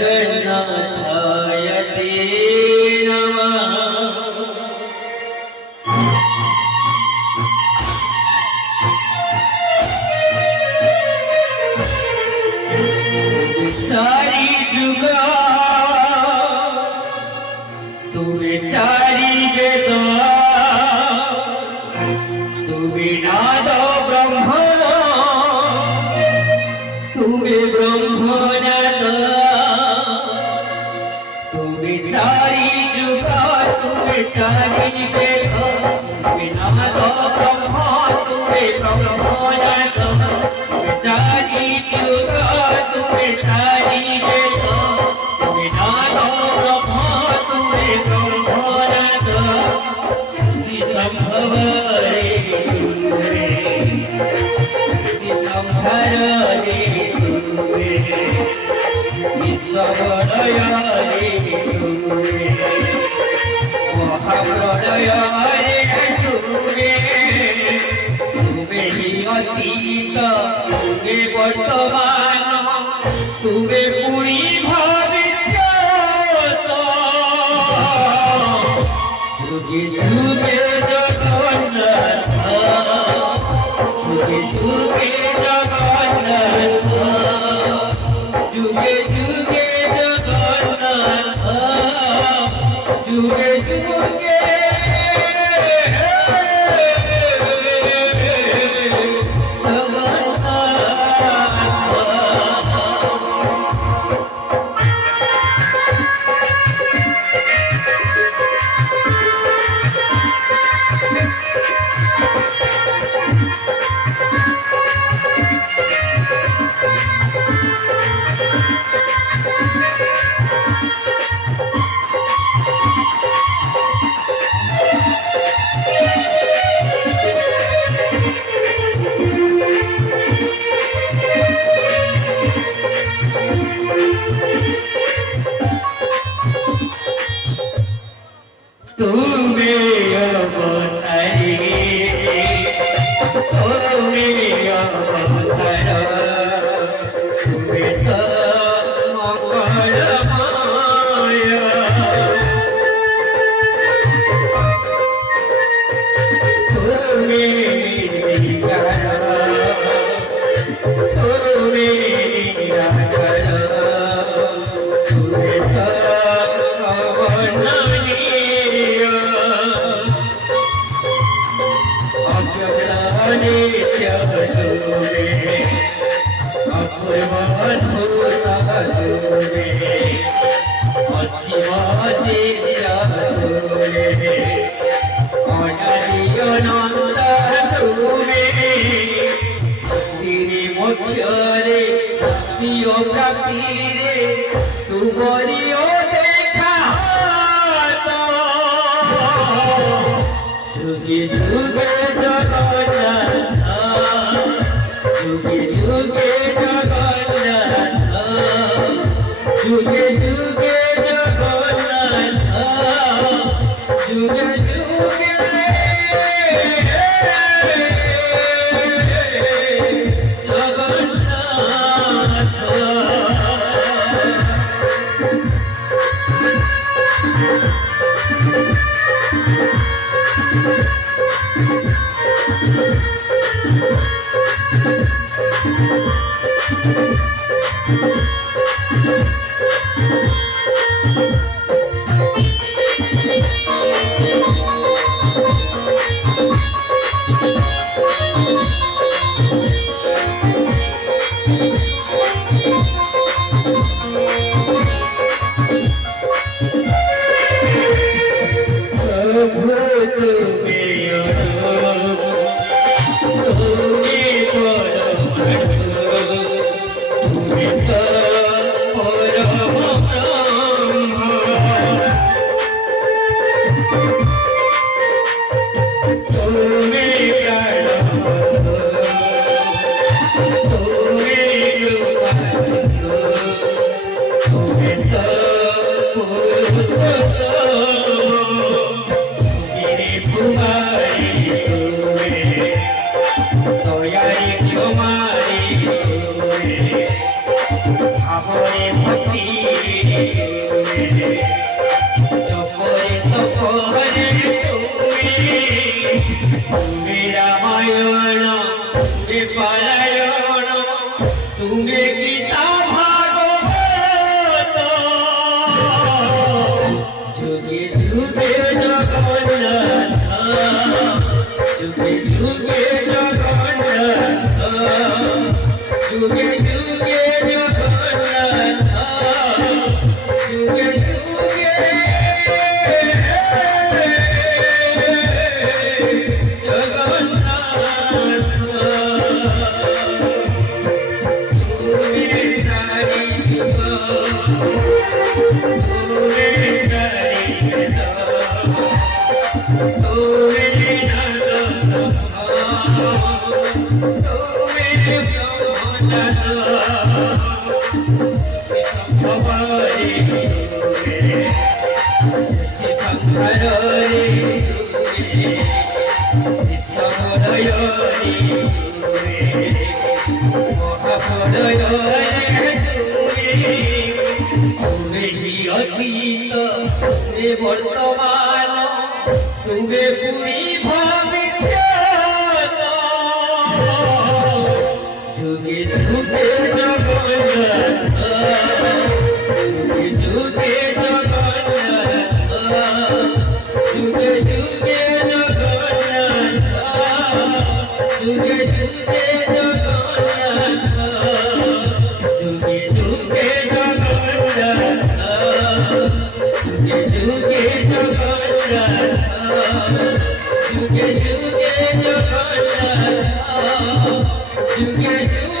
जगन्नाथाय ते नमः। चारि जुगा तुम्हें चारि वेद तुम्हें नाद ब्रह्म तुम्हें ब्रह्मनाद तुम्हें चारि जुगा तुम्हें चारि वेद तुम्हें नाद ब्रह्म तुम्हें ब्रह्मनाद तुम्हें चारि जुगा तुम्हें चारि वेद तुम्हें नाद ब्रह्म तुम्हें ब्रह्मनाद सृष्टि संभव रे सृष्टि संहार रे विश्वप्रलय रे महाप्रलय रे तुम्हें ही अतीत तुम्हें वर्तमान तुम्हें पुरी भविष्यत जुगे जुगे जगन्नाथ जुगे जुगे जगन्नाथ जुगे जुगे जगन्नाथ जुगे जुगे जुगे जुगे जगन्नाथ जुगे जुगे जगन्नाथ जुगे जुगे जगन्नाथ जुगे जुगे তুমি গীতা ভাগবত যুগে যুগে জগন্নাথ যুগে যুগে জগন্নাথ যুগে যুগে জগন্নাথ যুগে যুগে বর্তমান তুমি পুরী ভবিষ্যৎ যুগে যুগে জগন্নাথ যুগে যুগে জগন্নাথ যুগে যুগে জগন্নাথ যুগে যুগে জগন্নাথ যুগে যুগে জগন্নাথ যুগে যুগে জগন্নাথ যুগে যুগে জগন্নাথ যুগে যুগে